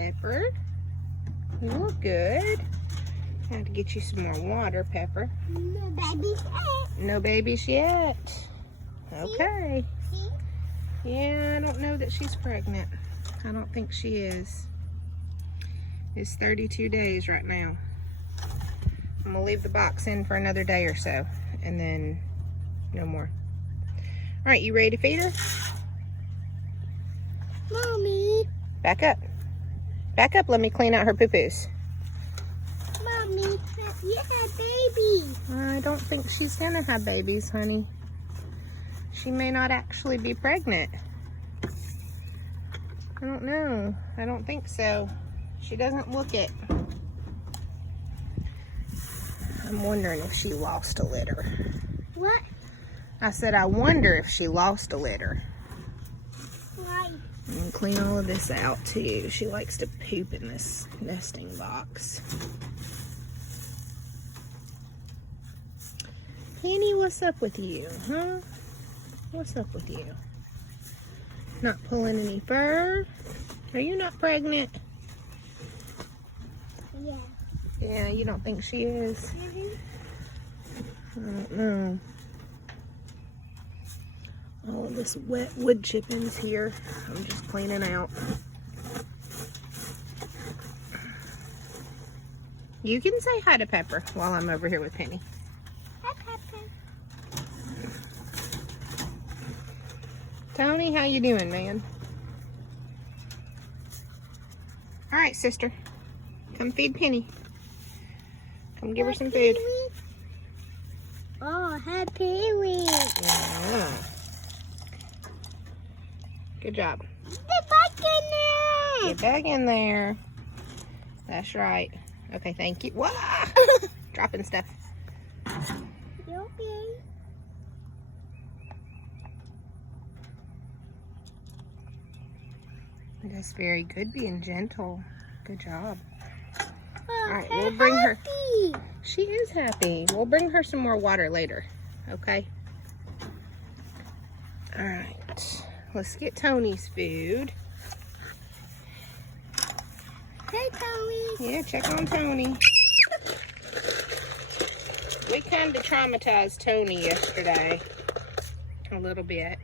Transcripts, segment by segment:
Pepper. You look good. I have to get you some more water, Pepper. No babies yet. No babies yet. Okay. See? Yeah, I don't know that she's pregnant. I don't think she is. It's 32 days right now. I'm gonna leave the box in for another day or so, and then no more. All right, you ready to feed her? Mommy. Back up. Back up, let me clean out her poo-poos. Mommy, you have baby. I don't think she's gonna have babies, honey. She may not actually be pregnant. I don't know. I don't think so. She doesn't look it. I'm wondering if she lost a litter. What? I said I wonder if she lost a litter. Why? And clean all of this out too. She likes to poop in this nesting box. Penny, what's up with you, huh? What's up with you? Not pulling any fur? Are you not pregnant? Yeah. Yeah, you don't think she is? I don't know. All of this wet wood chippings here. I'm just cleaning out. You can say hi to Pepper while I'm over here with Penny. Hi, Pepper. Tony, how you doing, man? All right, sister. Come feed Penny. Come give her some food. Oh, happy week. Yeah. Good job. Get back in there. Get back in there. That's right. Okay, thank you. Wah! Dropping stuff. You okay? That's very good, being gentle. Good job. Oh, All right, we'll bring her. happy. She is happy. We'll bring her some more water later. Okay? All right. Let's get Tony's food. Hey, Tony. Yeah, check on Tony. We kind of traumatized Tony yesterday. A little bit.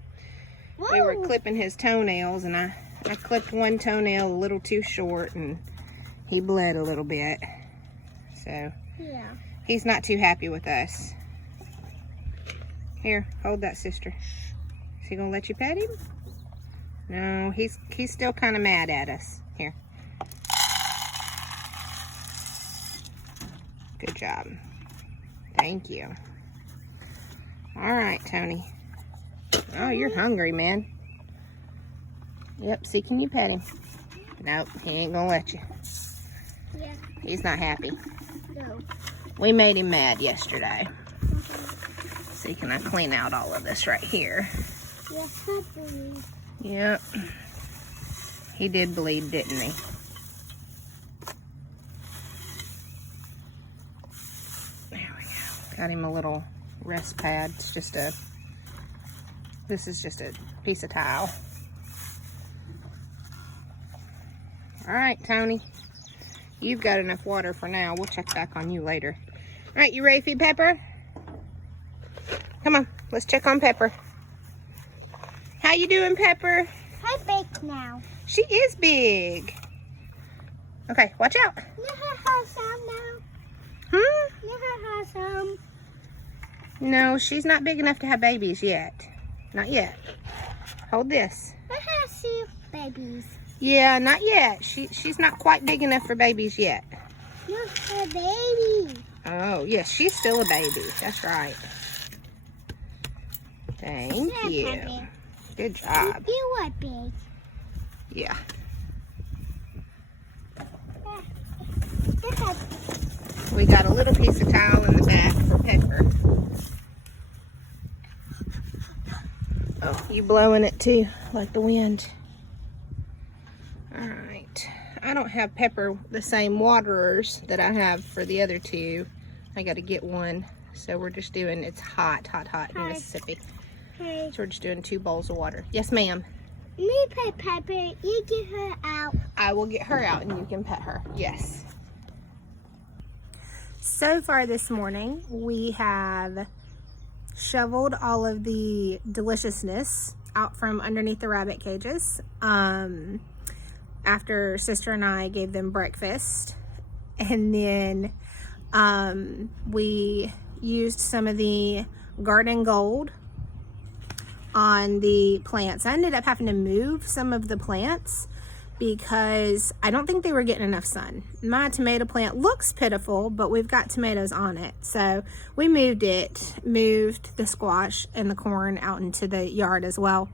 Whoa. We were clipping his toenails, and I clipped one toenail a little too short, and he bled a little bit. So Yeah. he's not too happy with us. Here, hold that, sister. Is he gonna let you pet him? No, he's still kind of mad at us. Here. Good job. Thank you. All right, Tony. Oh, you're hungry, man. Yep, see, can you pet him? Nope, he ain't gonna let you. Yeah. He's not happy. No. We made him mad yesterday. See, can I clean out all of this right here? Yeah, happy. Yep. He did bleed, didn't he? There we go. Got him a little rest pad. It's just this is just a piece of towel. All right, Tony. You've got enough water for now. We'll check back on you later. All right, you ready to feed Pepper? Come on, let's check on Pepper. How you doing, Pepper? Hi, big now. She is big. Okay, watch out. No, she's not big enough to have babies yet. Not yet. Hold this. Babies. Yeah, not yet. She's not quite big enough for babies yet. You're a baby. Oh, yes, she's still a baby. That's right. Thank you. Happy. Good job. You are big. Yeah. We got a little piece of towel in the back for Pepper. Oh, you blowing it too, like the wind. All right. I don't have Pepper the same waterers that I have for the other two. I got to get one. So we're just doing, it's hot in Hi. Mississippi. Hey. So we're just doing 2 bowls of water. Yes, ma'am. Me pet Pepper. You get her out. I will get her out and you can pet her. Yes. So far this morning, we have shoveled all of the deliciousness out from underneath the rabbit cages. After sister and I gave them breakfast, and then we used some of the Garden Gold on the plants. I ended up having to move some of the plants because I don't think they were getting enough sun. My tomato plant looks pitiful, but we've got tomatoes on it. So we moved the squash and the corn out into the yard as well.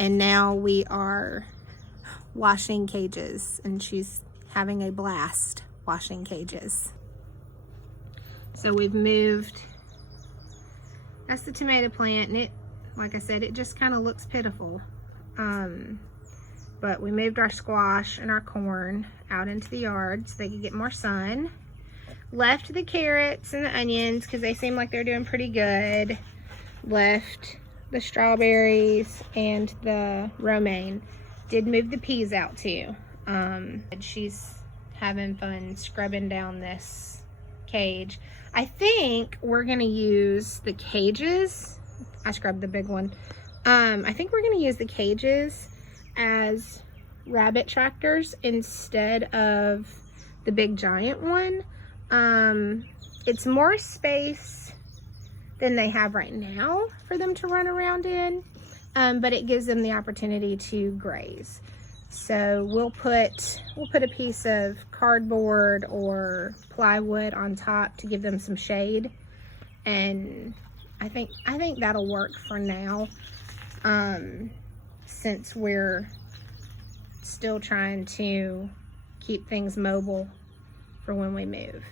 And now we are washing cages, and she's having a blast washing cages. So we've moved, that's the tomato plant, and it, like I said, it just kind of looks pitiful. But we moved our squash and our corn out into the yard so they could get more sun. Left the carrots and the onions because they seem like they're doing pretty good. Left the strawberries and the romaine. Did move the peas out too. She's having fun scrubbing down this cage. I think we're gonna use the cages. I scrubbed the big one. I think we're gonna use the cages as rabbit tractors instead of the big giant one. It's more space than they have right now for them to run around in, but it gives them the opportunity to graze. So we'll put a piece of cardboard or plywood on top to give them some shade, and I think that'll work for now, since we're still trying to keep things mobile for when we move.